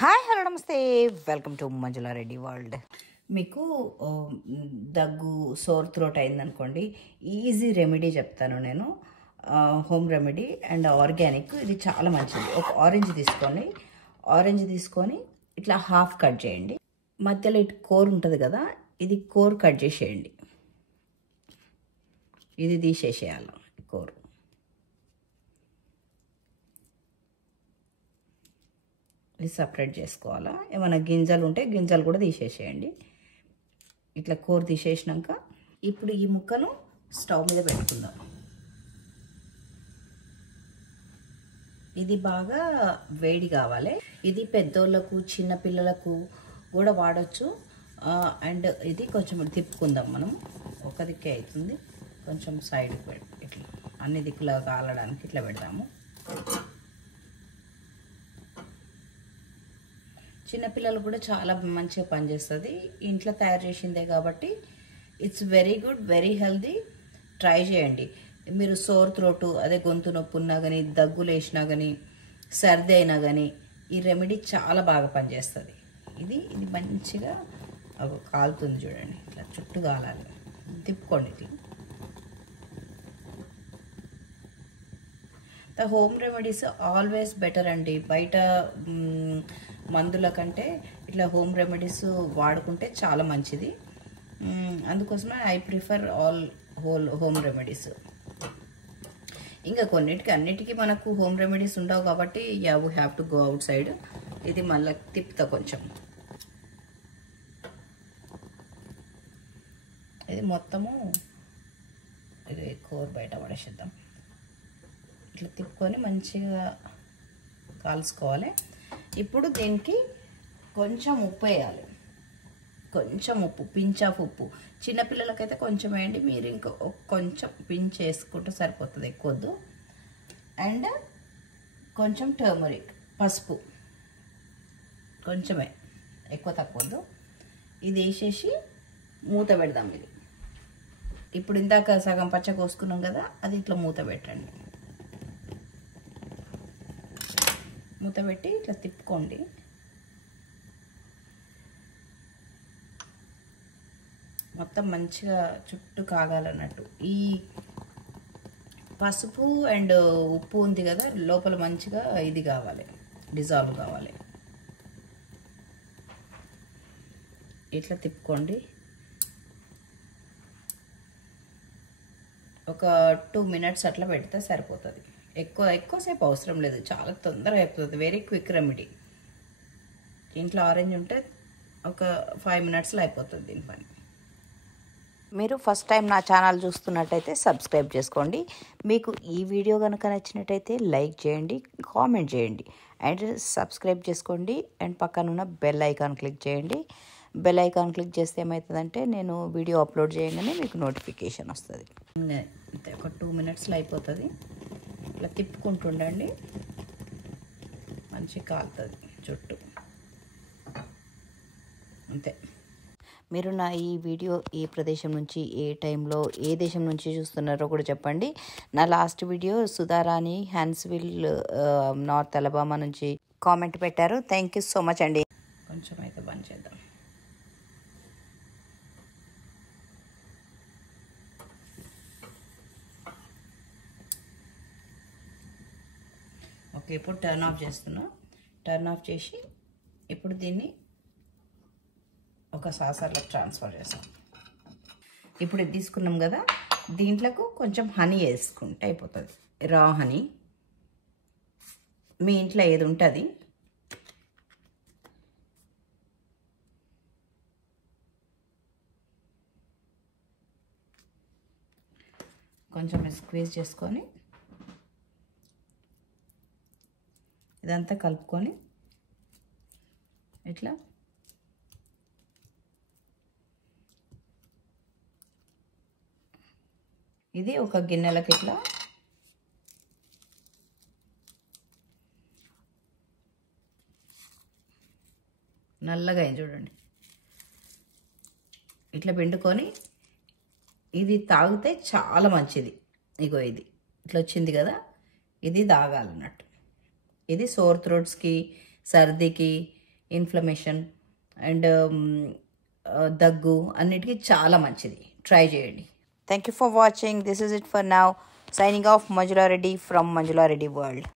Hi hello నమస్తే, welcome to Manjula Reddy world. మీకు దగ్గు సోర్ థ్రోట్ అయిందనుకోండి, ఈజీ రెమెడీ చెప్తాను నేను. Home remedy and organic. ఇది చాలా మంచిది. ఒక ఆరెంజ్ తీసుకొని ఇట్లా హాఫ్ కట్ చేయండి. మధ్యలో ఇటు కోర్ ఉంటుంది కదా, ఇది కోర్ కట్ చేసేయండి. ఇది తీసేసేయాలి కోర్. ఇది సపరేట్ చేసుకోవాలా. ఏమైనా గింజలు ఉంటే గింజలు కూడా తీసేసేయండి. ఇట్లా కూర తీసేసినాక ఇప్పుడు ఈ ముక్కను స్టవ్ మీద పెట్టుకుందాం. ఇది బాగా వేడి కావాలి. ఇది పెద్దోళ్ళకు చిన్నపిల్లలకు కూడా వాడచ్చు. అండ్ ఇది కొంచెం తిప్పుకుందాం. మనం ఒక దిక్కే అవుతుంది, కొంచెం సైడ్కి పెట్టి ఇట్లా అన్ని దిక్కులా కాలడానికి ఇట్లా పెడదాము. చిన్నపిల్లలు కూడా చాలా మంచిగా పనిచేస్తుంది. ఇంట్లో తయారు చేసిందే కాబట్టి it's very good, very healthy. Try చేయండి. మీరు సోర్ థ్రోట్, అదే గొంతు నొప్పి ఉన్నా కానీ, దగ్గులు వేసినా కానీ, సర్ది అయినా కానీ ఈ రెమెడీ చాలా బాగా పనిచేస్తుంది. ఇది మంచిగా కాలుతుంది చూడండి. ఇట్లా చుట్టూ కాలాలి. తిప్పుకోండి ఇట్లా. The home remedies always better అండి. బయట మందుల కంటే ఇట్లా హోమ్ రెమెడీస్ వాడుకుంటే చాలా మంచిది. అందుకోసమే ఐ ప్రిఫర్ హోమ్ రెమెడీస్. ఇంకా అన్నిటికీ మనకు హోమ్ రెమెడీస్ ఉండవు కాబట్టి we have to go out side. ఇది మళ్ళీ తిప్పుతా కొంచెం. ఇది మొత్తము ఇది కూర బయట పడేసేద్దాం. ఇట్లా తిప్పుకొని మంచిగా కాల్చుకోవాలి. ఇప్పుడు దీనికి కొంచెం ఉప్పు వేయాలి. కొంచెం ఉప్పు, పించ్ ఆఫ్ ఉప్పు. చిన్నపిల్లలకైతే కొంచెం వేయండి, మీరు ఇంకా కొంచెం పించ్ వేసుకుంటే సరిపోతుంది, ఎక్కువద్దు. అండ్ కొంచెం టర్మరిక్, పసుపు కొంచెమే, ఎక్కువ తక్కువద్దు. ఇది వేసేసి మూత పెడదాం. ఇది ఇప్పుడు ఇందాక సగం పచ్చ కోసుకున్నాం కదా, అది ఇట్లా మూత పెట్టండి. మూత పెట్టి ఇట్లా తిప్పుకోండి. మొత్తం మంచిగా చుట్టూ కాగాలన్నట్టు. ఈ పసుపు అండ్ ఉప్పు ఉంది కదా, లోపల మంచిగా ఇది కావాలి, డిజాల్వ్ కావాలి. ఇట్లా తిప్పుకోండి. ఒక 2 minutes అట్లా పెడితే సరిపోతుంది. ఎక్కువసేపు అవసరం లేదు, చాలా తొందరగా అయిపోతుంది. Very quick remedy. ఇంట్లో ఆరెంజ్ ఉంటే ఒక 5 minutesలో అయిపోతుంది దీని పని. మీరు ఫస్ట్ టైం నా ఛానల్ చూస్తున్నట్టయితే సబ్స్క్రైబ్ చేసుకోండి. మీకు ఈ వీడియో కనుక నచ్చినట్టయితే లైక్ చేయండి, కామెంట్ చేయండి అండ్ సబ్స్క్రైబ్ చేసుకోండి. అండ్ పక్కన ఉన్న బెల్ ఐకాన్ క్లిక్ చేయండి. బెల్ ఐకాన్ క్లిక్ చేస్తే ఏమవుతుందంటే నేను వీడియో అప్లోడ్ చేయగానే మీకు నోటిఫికేషన్ వస్తుంది. అంతే, ఒక 2 minutesలో అయిపోతుంది. ఇట్లా తిప్పుకుంటుండండి, మంచిగా కాలుతుంది చుట్టూ. అంతే. మీరు నా ఈ వీడియో ఏ ప్రదేశం నుంచి, ఏ టైంలో, ఏ దేశం నుంచి చూస్తున్నారో కూడా చెప్పండి. నా last video Sudharani Huntsville, north Alabama నుంచి కామెంట్ పెట్టారు. థ్యాంక్ యూ సో మచ్ అండి. కొంచెం అయితే బంద్ చేద్దాం. ఓకే, ఇప్పుడు టర్న్ ఆఫ్ చేస్తున్నా. టర్న్ ఆఫ్ చేసి ఇప్పుడు దీన్ని ఒక సాసర్లో ట్రాన్స్ఫర్ చేస్తాం. ఇప్పుడు ఇది తీసుకున్నాం కదా, దీంట్లోకి కొంచెం హనీ వేసుకుంటే అయిపోతుంది. రా హనీ మీ ఇంట్లో ఏది ఉంటుంది. కొంచెం స్క్వీజ్ చేసుకొని ఇదంతా కలుపుకొని ఇట్లా ఇది ఒక గిన్నెలకి ఇట్లా నల్లగా అయింది చూడండి. ఇట్లా పిండుకొని ఇది తాగితే చాలా మంచిది. ఇగో ఇది ఇట్లా వచ్చింది కదా, ఇది తాగాలన్నట్టు. ఇది సోర్ థ్రోట్స్కి, సర్దికి, ఇన్ఫ్లమేషన్ అండ్ దగ్గు అన్నిటికీ చాలా మంచిది. ట్రై చేయండి. Thank you for watching. This is it for now. Signing off, Manjula Reddy from Manjula Reddy World.